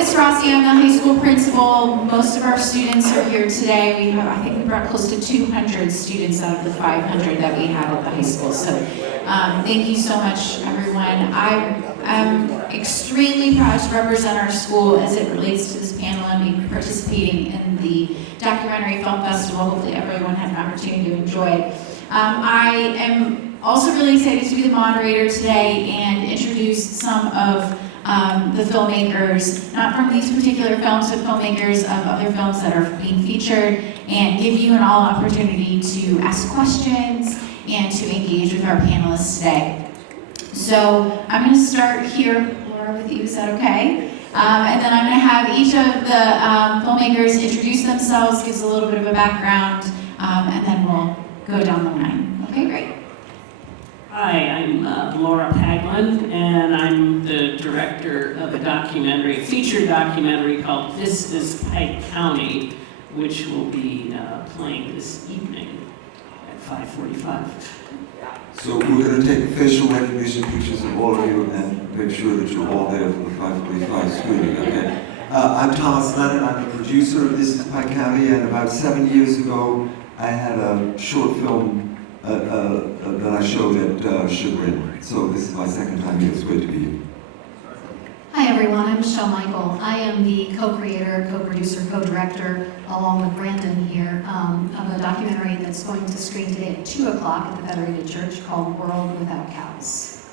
Miss Rossi. I'm the high school principal. Most of our students are here today. We have, I think we brought close to 200 students out of the 500 that we have at the high school. So thank you so much, everyone. I'm extremely proud to represent our school as it relates to this panel and be participating in the Documentary Film Festival. Hopefully everyone had an opportunity to enjoy it. I am also really excited to be the moderator today and introduce some of the filmmakers, not from these particular films, but filmmakers of other films that are being featured, and give you an all opportunity to ask questions and to engage with our panelists today. So I'm going to start here, Laura, with you. Is that okay? And then I'm going to have each of the filmmakers introduce themselves, gives a little bit of a background, and then we'll go down the line. Okay, great. Hi, I'm Laura Paglin, and I'm the director of a documentary, a feature documentary called This is Pike County, which will be playing this evening at 5:45. So we're going to take facial recognition pictures of all of you and make sure that you're all there for the 5:45 screening, okay? I'm Thomas Lennon, I'm the producer of This is Pike County, and about 7 years ago, I had a short film that I showed at Chagrin. So this is my second time here. It's great to be here. Hi everyone, I'm Michelle Michael. I am the co-creator, co-producer, co-director, along with Brandon here, of a documentary that's going to screen today at 2 o'clock at the Federated Church called World Without Cows.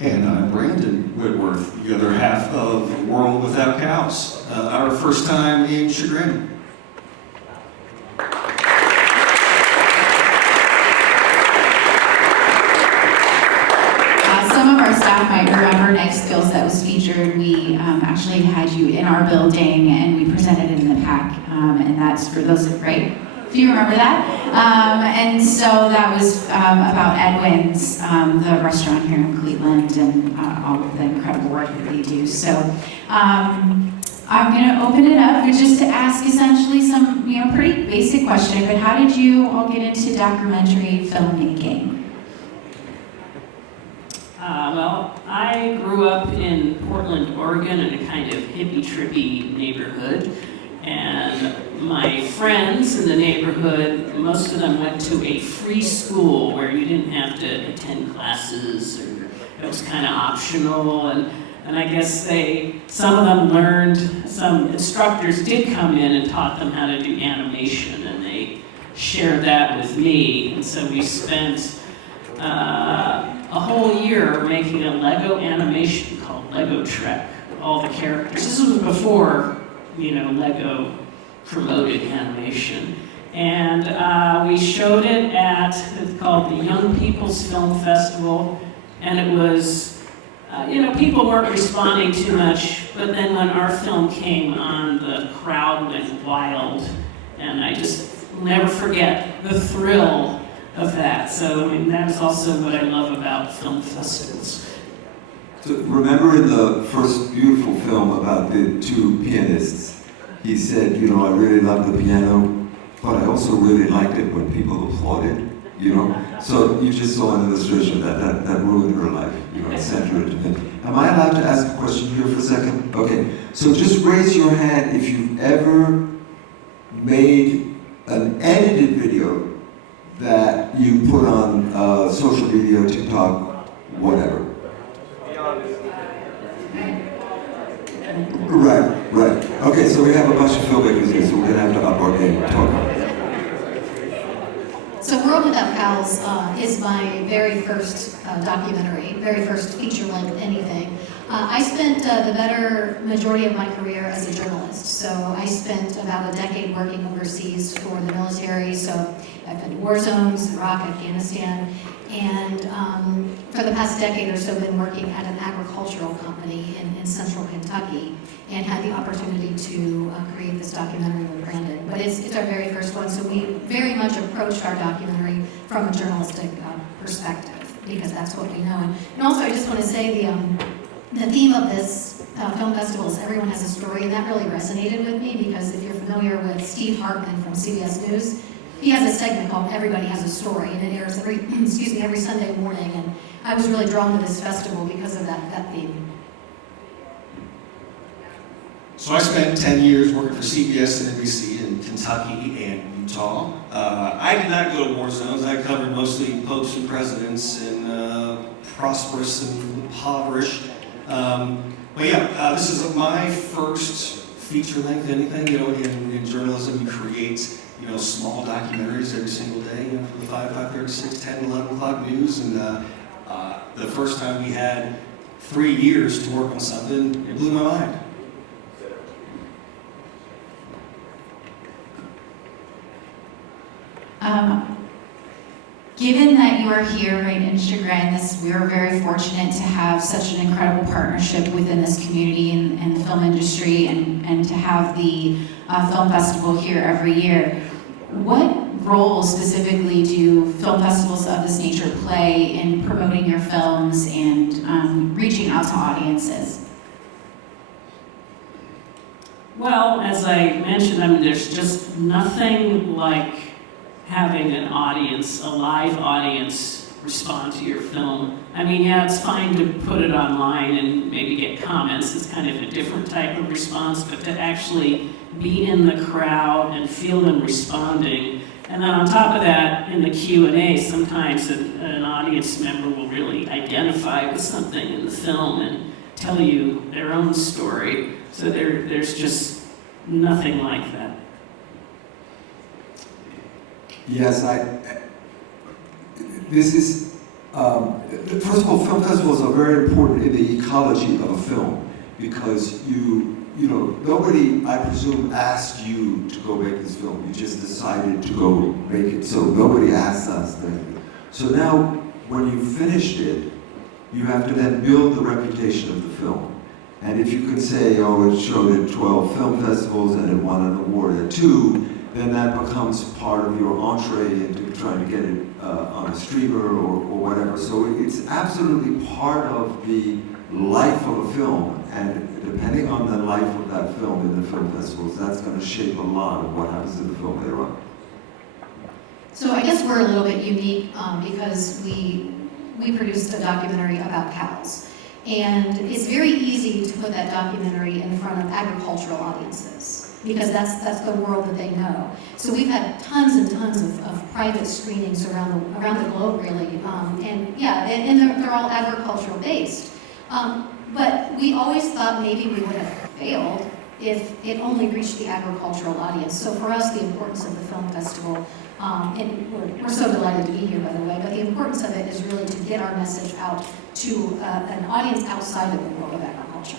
And I'm Brandon Whitworth, the other half of World Without Cows. Our first time in Chagrin. Staff might remember Next Skills that was featured. We actually had you in our building and we presented it in the PAC, and that's for those, right? Do you remember that? And so that was about Edwin's, the restaurant here in Cleveland, and all of the incredible work that they do. So I'm going to open it up just to ask essentially some, pretty basic question, but how did you all get into documentary filmmaking? Well, I grew up in Portland, Oregon, in a kind of hippie-trippy neighborhood, and my friends in the neighborhood, most of them went to a free school where you didn't have to attend classes, or it was kind of optional, and I guess some of them learned, some instructors did come in and taught them how to do animation, and they shared that with me, and so we spent a whole year making a Lego animation called Lego Trek, all the characters. This was before, Lego promoted animation. And we showed it at, it's called the Young People's Film Festival, and it was, people weren't responding too much, but then when our film came on, the crowd went wild, and I just never forget the thrill of that. So, that is also what I love about film festivals. So remember in the first beautiful film about the two pianists, he said, I really love the piano, but I also really liked it when people applauded, So you just saw an illustration that ruined her life, it sent her into it. Am I allowed to ask a question here for a second? Okay, so just raise your hand if you've ever made an edited video that you put on social media, TikTok, whatever. Right. Okay, so we have a bunch of filmmakers here, so we're going to have to up our game and talk. So World Without Cows is my very first documentary, very first feature-length anything. I spent the better majority of my career as a journalist. So I spent about a decade working overseas for the military. So I've been in war zones, Iraq, Afghanistan, and for the past decade or so been working at an agricultural company in central Kentucky, and had the opportunity to create this documentary with Brandon. But it's our very first one, so we very much approached our documentary from a journalistic perspective, because that's what we know. And also I just want to say the theme of this film festival is everyone has a story, and that really resonated with me, because if you're familiar with Steve Hartman from CBS News, he has a segment called Everybody Has a Story, and it airs every Sunday morning, and I was really drawn to this festival because of that theme. So I spent 10 years working for CBS and NBC in Kentucky and Utah. I did not go to war zones. I covered mostly popes and presidents and prosperous and impoverished. But yeah, this is my first feature-length anything. You know, in journalism, you create, you know, small documentaries every single day, you know, for the 5, 5:30, 6, 10, 11 o'clock news. And the first time we had 3 years to work on something, it blew my mind. Given that you are here right in Chagrin, we are very fortunate to have such an incredible partnership within this community and the film industry, and to have the film festival here every year. What role specifically do film festivals of this nature play in promoting your films and reaching out to audiences? Well, as I mentioned, I mean, there's just nothing like having an audience, a live audience, respond to your film. I mean, yeah, it's fine to put it online and maybe get comments. It's kind of a different type of response, but to actually be in the crowd and feel them responding. And then on top of that, in the Q&A, sometimes an audience member will really identify with something in the film and tell you their own story. So there's just nothing like that. Yes, this is, first of all, film festivals are very important in the ecology of a film, because you know, nobody, I presume, asked you to go make this film. You just decided to go make it, so nobody asked us. So now, when you finished it, you have to then build the reputation of the film. And if you could say, oh, it showed at 12 film festivals and it won an award at 2, then that becomes part of your entree into trying to get it on a streamer or whatever. So it's absolutely part of the life of a film, and depending on the life of that film in the film festivals, that's going to shape a lot of what happens in the film later on. So I guess we're a little bit unique because we produced a documentary about cows. And it's very easy to put that documentary in front of agricultural audiences, because that's the world that they know. So we've had tons and tons of private screenings around the globe, really, and yeah, and they're all agricultural based. But we always thought maybe we would have failed if it only reached the agricultural audience. So for us, the importance of the film festival, and we're so delighted to be here, by the way, but the importance of it is really to get our message out to an audience outside of the world of agriculture.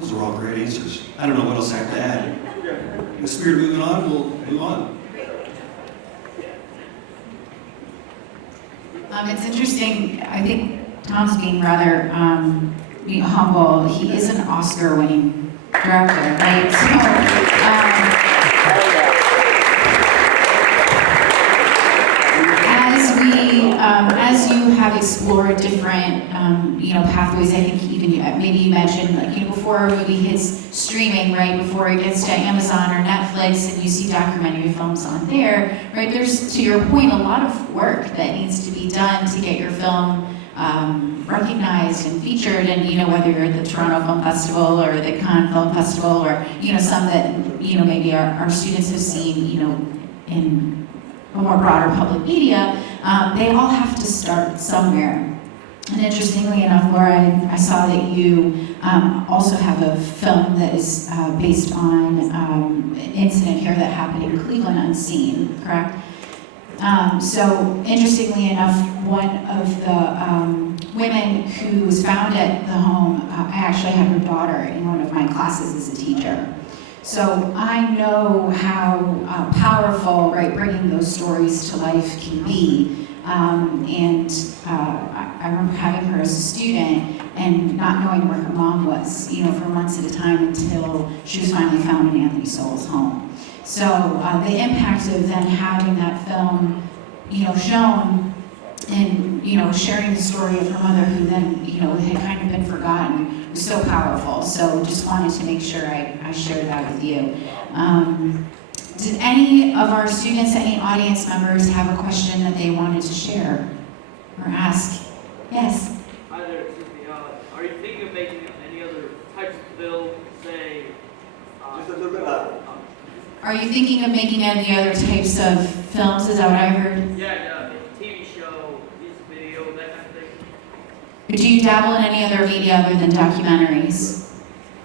Those are all great answers. I don't know what else I have to add. In the spirit of moving on, we'll move on. It's interesting, I think Tom's being rather humble. He is an Oscar-winning director, right? So, as you have explored different, pathways, I think even maybe you mentioned, before a movie hits streaming, right, before it gets to Amazon or Netflix, and you see documentary films on there, right, there's, to your point, a lot of work that needs to be done to get your film recognized and featured, and whether you're at the Toronto Film Festival or the Cannes Film Festival, or some that maybe our students have seen in a more broader public media, they all have to start somewhere. And interestingly enough, Laura, I saw that you also have a film that is based on an incident here that happened in Cleveland, Unseen, correct? So interestingly enough, one of the women who was found at the home, I actually had her daughter in one of my classes as a teacher. So I know how powerful, right, bringing those stories to life can be. I remember having her as a student and not knowing where her mom was, for months at a time until she was finally found in Anthony Sowell's home. So the impact of then having that film, shown and, sharing the story of her mother, who then, had kind of been forgotten, was so powerful. So just wanted to make sure I shared that with you. Did any of our students, any audience members have a question that they wanted to share or ask? Yes? Hi there, excuse me. Are you thinking of making any other types of film, say Are you thinking of making any other types of films? Is that what I heard? Yeah, TV show, music video, that kind of thing. Do you dabble in any other media other than documentaries?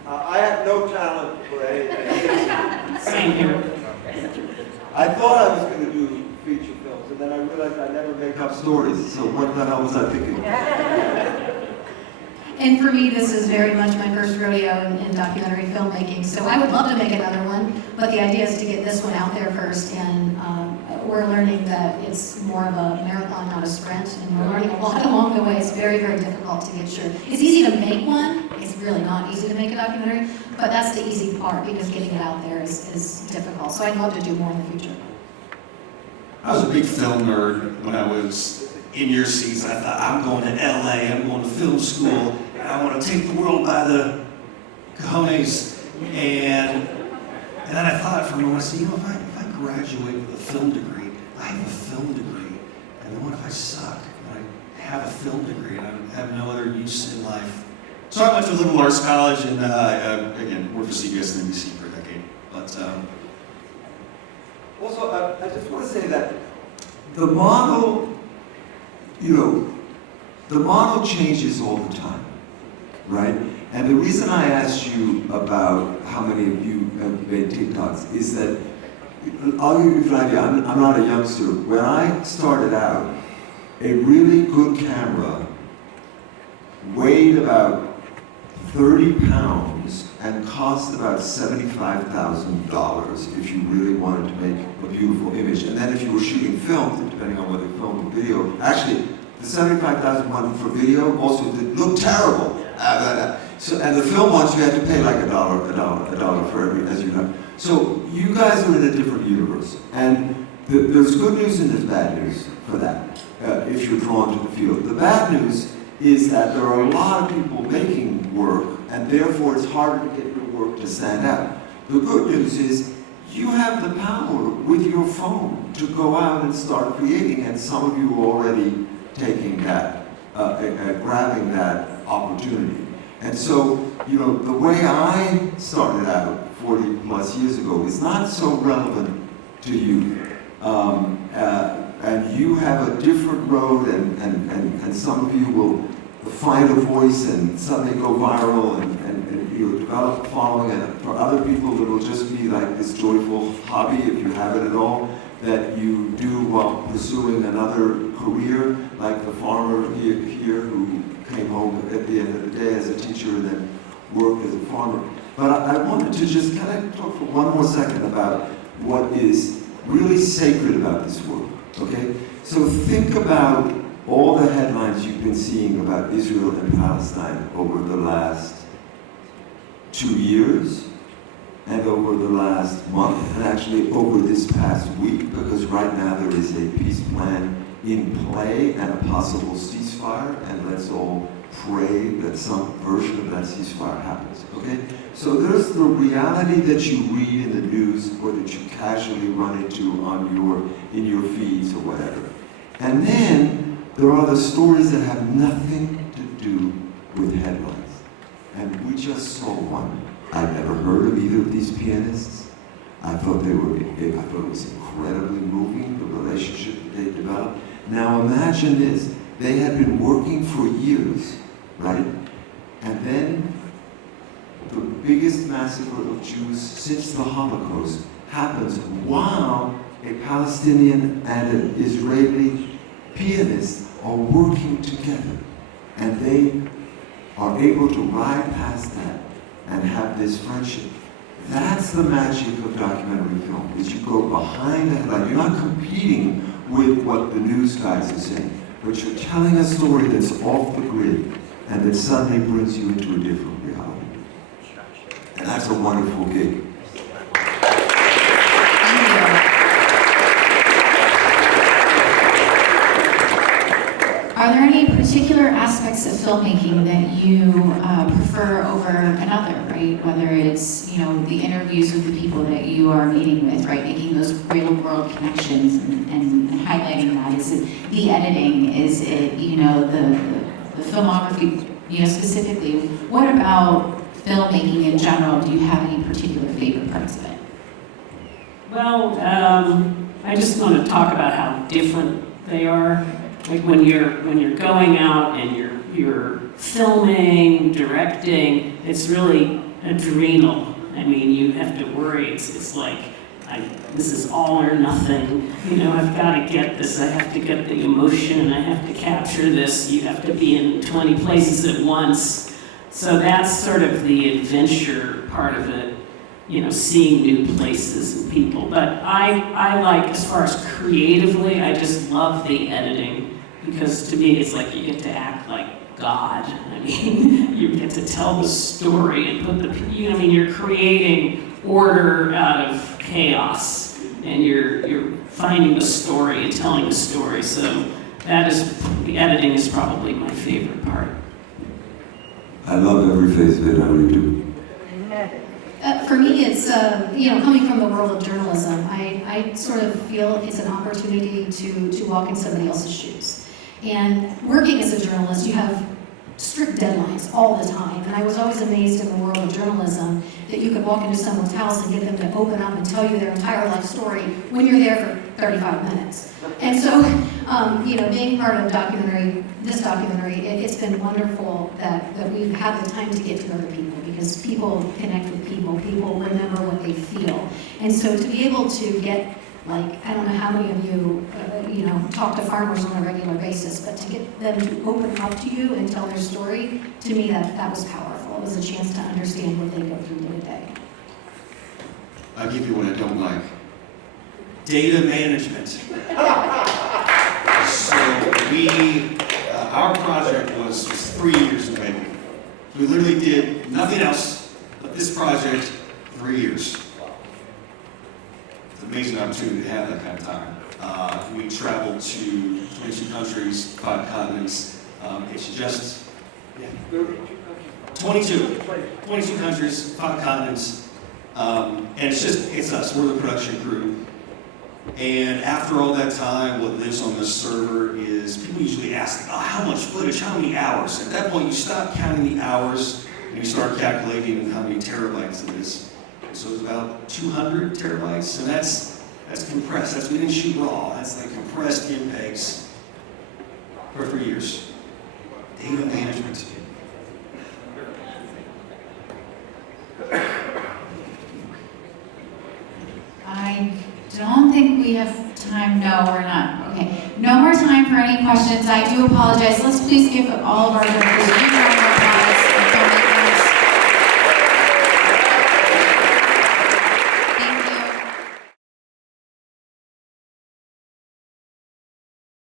I have no talent for anything. Same here. I thought I was going to do feature films, and then I realized I never make up stories, so what the hell was I thinking? And for me, this is very much my first rodeo in documentary filmmaking, so I would love to make another one, but the idea is to get this one out there first, and we're learning that it's more of a marathon, not a sprint, and we're learning a lot along the way. It's very, very difficult to get sure. It's easy to make one, it's really not easy to make a documentary, but that's the easy part, because getting it out there is difficult, so I'd love to do more in the future. I was a big film nerd when I was in your seats. I thought, I'm going to LA, I'm going to film school, and I want to take the world by the cojones. And then I thought for a moment, I said, if I graduate with a film degree, I have a film degree, and then what if I suck? And I have a film degree, and I have no other use in life. So I went to liberal arts college, and again, worked for CBS and NBC for a decade. But Also, I just want to say that the model, the model changes all the time, right? And the reason I asked you about how many of you have made TikToks is that, I'll give you an idea, I'm not a youngster. When I started out, a really good camera weighed about 30 pounds and cost about $75,000 if you really wanted to make a beautiful image. And then if you were shooting film, depending on whether film or video, actually the $75,000 one for video also did look terrible. So, and the film ones you had to pay like a dollar for every, as you know. So you guys are in a different universe. And there's good news and there's bad news for that, if you're drawn to the field. The bad news is that there are a lot of people making work, and therefore it's harder to get your work to stand out. The good news is you have the power with your phone to go out and start creating, and some of you are already taking that, grabbing that opportunity. And so, the way I started out 40 plus years ago is not so relevant to you. And you have a different road, and some of you will find a voice and suddenly go viral, and you'll develop a following, and for other people it will just be like this joyful hobby, if you have it at all, that you do while pursuing another career, like the farmer here who came home at the end of the day as a teacher and then worked as a farmer. But I wanted to just kind of talk for one more second about what is really sacred about this work, okay? So think about all the headlines you've been seeing about Israel and Palestine over the last 2 years, and over the last month, and actually over this past week, because right now there is a peace plan in play and a possible ceasefire, and let's all pray that some version of that ceasefire happens, okay? So there's the reality that you read in the news or that you casually run into in your feeds or whatever. And then there are the stories that have nothing to do with headlines. And we just saw one. I'd never heard of either of these pianists. I thought it was incredibly moving, the relationship that they developed. Now imagine this, they had been working for years, right? And then the biggest massacre of Jews since the Holocaust happens while a Palestinian and an Israeli pianist are working together. And they are able to ride past that and have this friendship. That's the magic of documentary film, is you go behind the headline. You're not competing with what the news guys are saying, but you're telling a story that's off the grid and that suddenly brings you into a different reality. And that's a wonderful gig. Are there any particular aspects of filmmaking that you prefer over another, right? Whether it's, the interviews with the people that you are meeting with, right? Making those real world connections and highlighting that. Is it the editing? Is it, the filmography, specifically? What about filmmaking in general? Do you have any particular favorite parts of it? Well, I just want to talk about how different they are. Like when you're going out and you're filming, directing, it's really adrenal. I mean, you have to worry. It's like this is all or nothing. You know, I've got to get this. I have to get the emotion. I have to capture this. You have to be in 20 places at once. So that's sort of the adventure part of it. You know, seeing new places and people. But I like, as far as creatively, I just love the editing, because to me it's like you get to act like God. I mean, you get to tell the story and put I mean, you're creating order out of chaos, and you're finding the story and telling the story. So the editing is probably my favorite part. I love every phase of it, I really do. For me, it's, coming from the world of journalism, I sort of feel it's an opportunity to walk in somebody else's shoes. And working as a journalist, you have strict deadlines all the time. And I was always amazed in the world of journalism that you could walk into someone's house and get them to open up and tell you their entire life story when you're there for 35 minutes. And so, being part of this documentary, it's been wonderful that we've had the time to get to know the people, because people connect with people remember what they feel. And so to be able to get, like, I don't know how many of you, talk to farmers on a regular basis, but to get them to open up to you and tell their story, to me that was powerful. It was a chance to understand what they go through day to day. I'll give you what I don't like. Data management. So our project was 3 years in the making. We literally did nothing else but this project 3 years. It's an amazing opportunity to have that kind of time. We traveled to 22 countries, 5 continents. It's just 22 countries, 5 continents. And it's us, we're the production crew. And after all that time, what lives on this server is, people usually ask, how much footage, how many hours? At that point, you stop counting the hours and you start calculating how many terabytes it is. So it's about 200 terabytes, and that's compressed. We didn't shoot raw. That's like compressed MPEGs for 3 years. Data management. I don't think we have time. No, we're not. Okay. No more time for any questions. I do apologize. Let's please give all of our directors a big round of applause.